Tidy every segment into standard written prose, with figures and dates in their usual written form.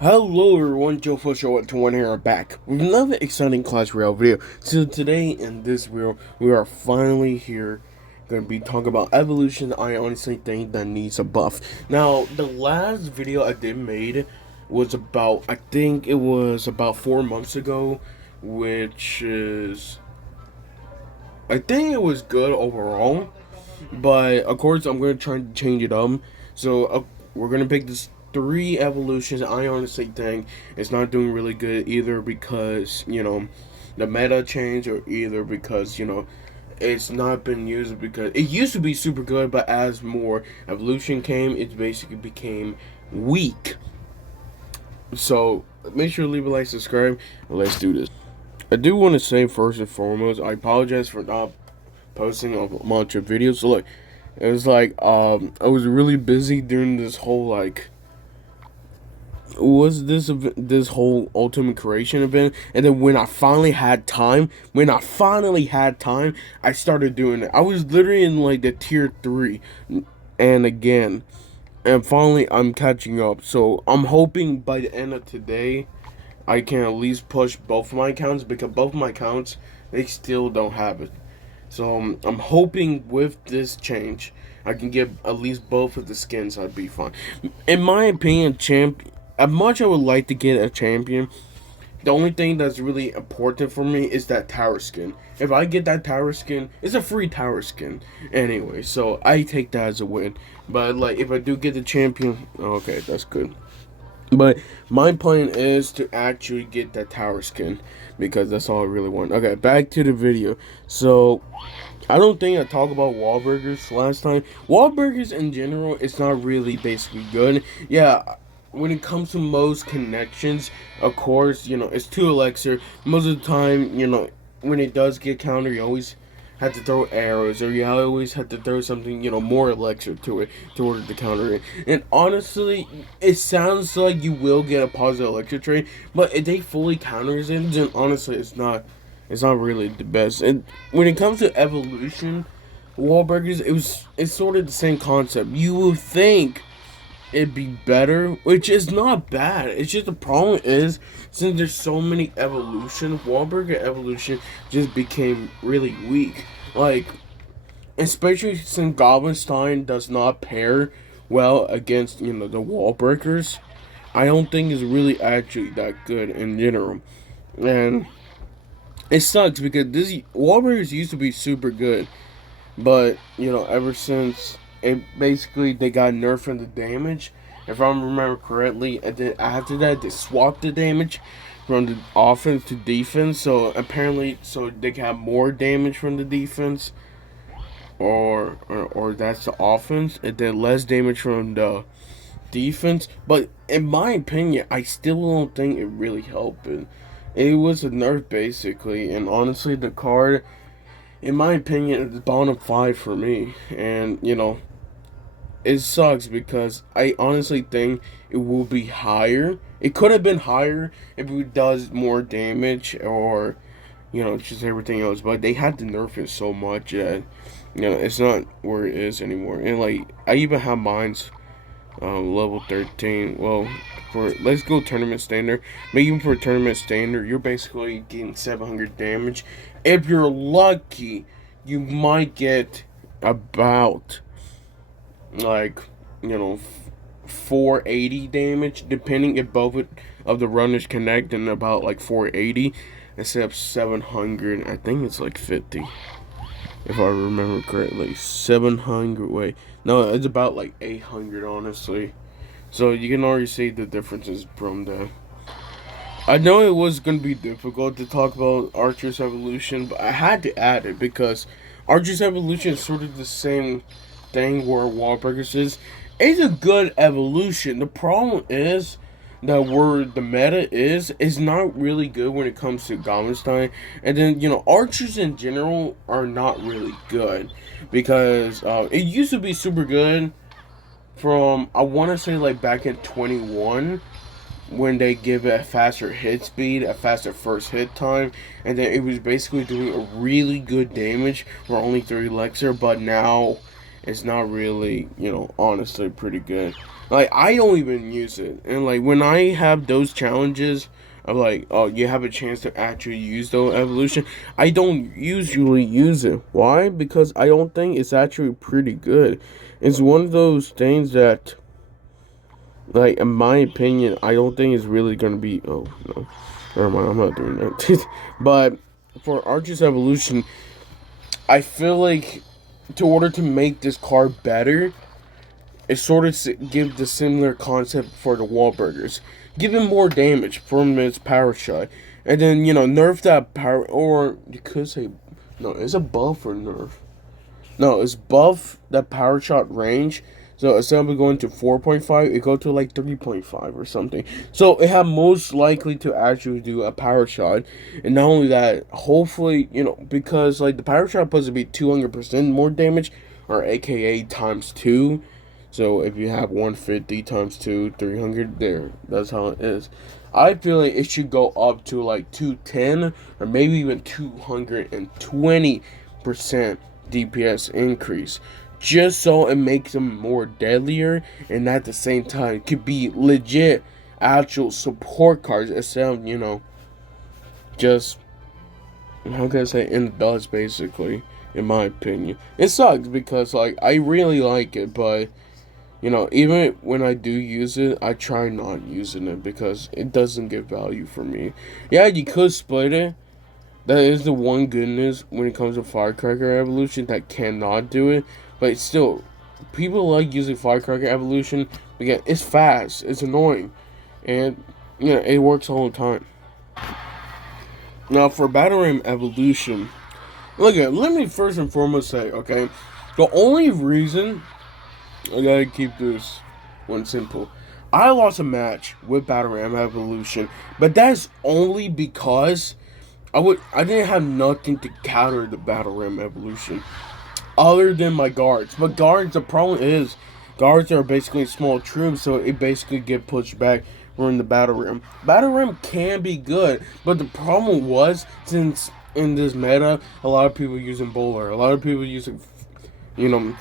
Hello everyone, Joe Show at 21 here back with another exciting Clash Royale video. So today in this video, we are finally here going to be talking about evolution. I honestly think that needs a buff. Now, the last video I did made was about, I think it was about 4 months ago, which is, I think it was good overall. But of course, I'm gonna try to change it up. So we're gonna pick this three evolutions. I honestly think it's not doing really good either because the meta changed, or either because it's not been used because it used to be super good, but as more evolution came, it basically became weak. So make sure to leave a like, subscribe, and let's do this. I do want to say first and foremost, I apologize for not posting a bunch of videos. So look, it was like I was really busy during this whole this whole ultimate creation event, and then when I finally had time, I started doing it. I was literally in like the tier 3, and finally I'm catching up. So I'm hoping by the end of today I can at least push both of my accounts, because both of my accounts, they still don't have it. So I'm hoping with this change, I can get at least both of the skins. I'd be fine. In my opinion, as much I would like to get a champion, the only thing that's really important for me is that tower skin. If I get that tower skin, it's a free tower skin anyway. So I take that as a win. But like, if I do get the champion, okay, that's good. But my plan is to actually get that tower skin, because that's all I really want. Okay, back to the video. So I don't think I talked about wall burgers last time. Wall burgers in general, it's not really basically good. Yeah, when it comes to most connections, of course, it's 2 elixir. Most of the time, when it does get counter, you always have to throw arrows, or you always have to throw something, more elixir to it to order to counter it. And honestly, it sounds like you will get a positive elixir trade, but if they fully counters it, then honestly, it's not really the best. And when it comes to evolution, Wahlburgers, it's sort of the same concept. You would think it'd be better, which is not bad. It's just the problem is, since there's so many evolution, Wahlburger evolution just became really weak. Like, especially since Goblinstein does not pair well against the Wallbreakers. I don't think it's really actually that good in general, and it sucks because this Wallbreakers used to be super good, but ever since they got nerfed from the damage, if I remember correctly, and then after that they swapped the damage from the offense to defense. So apparently, so they can have more damage from the defense, or that's the offense, and then less damage from the defense. But in my opinion, I still don't think it really helped. It was a nerf basically, and honestly, the card, in my opinion, is bottom 5 for me. And it sucks because I honestly think it will be higher. It could have been higher if it does more damage, or just everything else. But they had to nerf it so much that it's not where it is anymore. And like, I even have mines level 13. Well, for let's go tournament standard. But even for tournament standard, you're basically getting 700 damage. If you're lucky, you might get about like 480 damage, depending if both of the runners connect, and about like 480 instead of 700. I think it's like 50, if I remember correctly. 700, wait, no, it's about like 800 honestly. So you can already see the differences from the. I know it was going to be difficult to talk about Archer's Evolution, but I had to add it because Archer's Evolution is sort of the same thing where Wahlburgers is. It's a good evolution. The problem is that where the meta is not really good when it comes to Goblinstein. And then, Archers in general are not really good because it used to be super good from, I want to say, like back in 21, when they give it a faster hit speed, a faster first hit time, and then it was basically doing a really good damage for only 3 elixir. But now it's not really, honestly pretty good. Like, I don't even use it. And, like, when I have those challenges of, like, oh, you have a chance to actually use the evolution, I don't usually use it. Why? Because I don't think it's actually pretty good. It's one of those things that, like, in my opinion, I don't think it's really going to be. Oh, no. Never mind, I'm not doing that. But for Archer's Evolution, I feel like, to order to make this card better, it sort of give the similar concept for the Wahlburgers. Give him more damage from his power shot. And then, nerf that power, or you could say, no, it's a buff or nerf. No, it's buff that power shot range. So instead of going to 4.5, it go to like 3.5 or something. So it have most likely to actually do a power shot. And not only that, hopefully, because like the power shot supposed to be 200% more damage, or aka times 2. So if you have 150 times 2, 300 there. That's how it is. I feel like it should go up to like 210 or maybe even 220% DPS increase. Just so it makes them more deadlier and at the same time could be legit actual support cards instead of, just, how can I say, in the dust basically, in my opinion. It sucks because like I really like it, but even when I do use it, I try not using it because it doesn't give value for me. Yeah, you could split it. That is the one goodness when it comes to Firecracker Evolution that cannot do it. But still, people like using Firecracker Evolution because it's fast, it's annoying, and it works all the time. Now for Battle Ram Evolution, let me first and foremost say, okay, the only reason I gotta keep this one simple. I lost a match with Battle Ram Evolution, but that's only because I didn't have nothing to counter the Battle Ram Evolution other than my guards. But guards, the problem is guards are basically small troops, so it basically get pushed back during the Battle Ram. Battle Ram can be good, but the problem was, since in this meta, a lot of people using Bowler, a lot of people using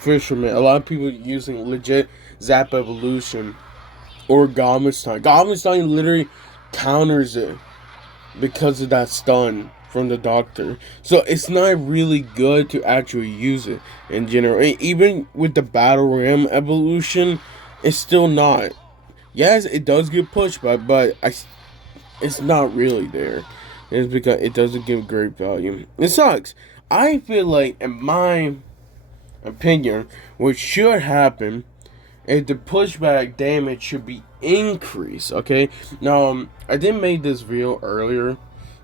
Fisherman, a lot of people using legit Zap Evolution or Goblin Stein. Goblin Stein literally counters it because of that stun from the Doctor. So it's not really good to actually use it in general. And even with the Battle Ram Evolution, it's still not. Yes, it does get pushed by, but it's not really there. It's because it doesn't give great value. It sucks. I feel like, in my opinion, what should happen is the pushback damage should be increased. Okay, now I did make this video earlier,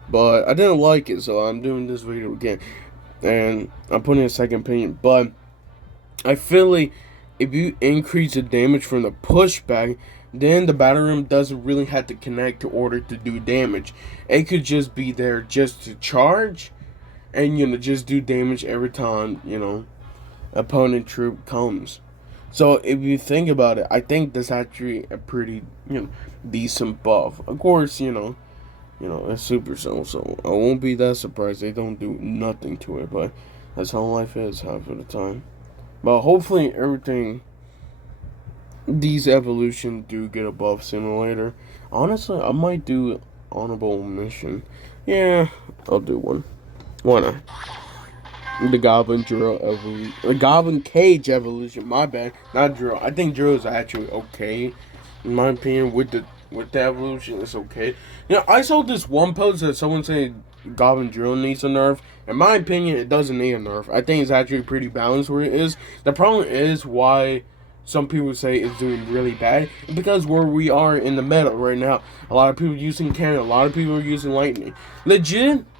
but I didn't like it, so I'm doing this video again, and I'm putting a second opinion. But I feel like if you increase the damage from the pushback, then the Battle Ram doesn't really have to connect to order to do damage. It could just be there just to charge, and just do damage every time opponent troop comes. So if you think about it, I think that's actually a pretty decent buff. Of course, it's Super Cell, so I won't be that surprised they don't do nothing to it. But that's how life is half of the time. But hopefully these evolutions do get a buff simulator. Honestly, I might do honorable mission. Yeah, I'll do one. Why not? The Goblin Drill evolution, the Goblin Cage evolution. My bad, not Drill. I think Drill is actually okay, in my opinion. With the evolution, it's okay. I saw this one post that someone said Goblin Drill needs a nerf. In my opinion, it doesn't need a nerf. I think it's actually pretty balanced where it is. The problem is why some people say it's doing really bad because where we are in the meta right now, a lot of people using cannon, a lot of people are using lightning.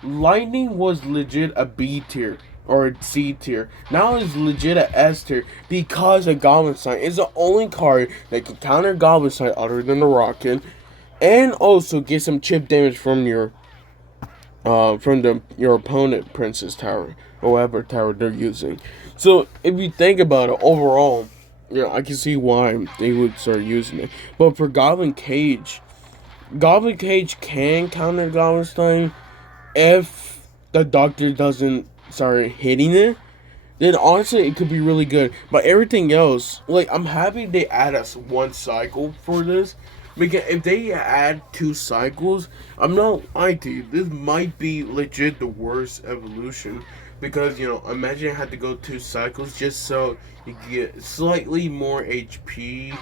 Lightning was legit a B tier or a C tier. Now it's legit a S tier because of Goblin Sign. It's the only card that can counter Goblin Sign other than the Rocket, and also get some chip damage from your opponent Princess Tower or whatever tower they're using. So if you think about it overall, I can see why they would start using it. But for Goblin Cage can counter Goblin Stein if the Doctor doesn't start hitting it. then honestly it could be really good. But everything else, like I'm happy they add us one cycle for this. Because if they add 2 cycles, I'm not lying to you. This might be legit the worst evolution. Because, imagine I had to go 2 cycles just so you get slightly more HP.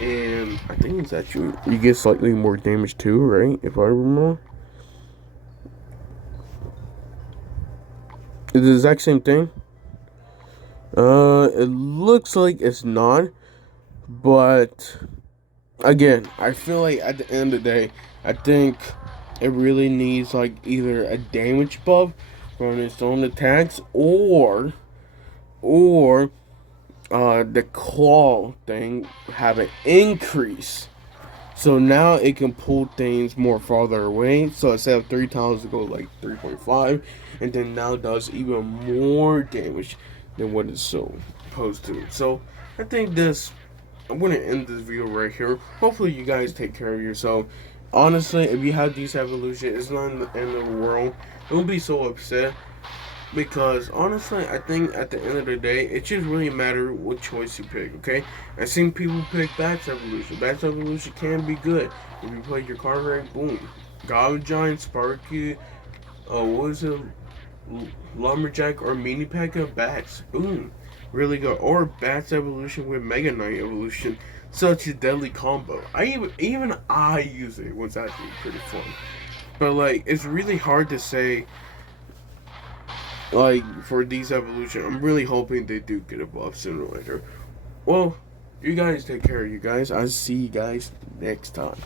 And I think it's actually, you get slightly more damage too, right? If I remember. It's the exact same thing. It looks like it's not. But again, I feel like at the end of the day, I think it really needs like either a damage buff from its own attacks or the claw thing have an increase. So now it can pull things more farther away. So instead of 3 times, it goes like 3.5, and then now does even more damage than what it's supposed to. So I think this I'm gonna end this video right here. Hopefully you guys take care of yourself. Honestly, if you have these evolution, it's not in the end of the world. Don't be so upset. Because honestly, I think at the end of the day, it just really matter what choice you pick, okay? I've seen people pick Bats Evolution. Bats Evolution can be good. If you play your card right, boom. Goblin Giant, Sparky, what is it? Lumberjack or Mini Pack of Bats. Boom. Really good. Or Bats Evolution with Mega Knight Evolution. Such a deadly combo. Even I use it. It was actually pretty fun. But like, it's really hard to say like for these evolution. I'm really hoping they do get a buff sooner or later. Well, you guys take care of you guys. I'll see you guys next time.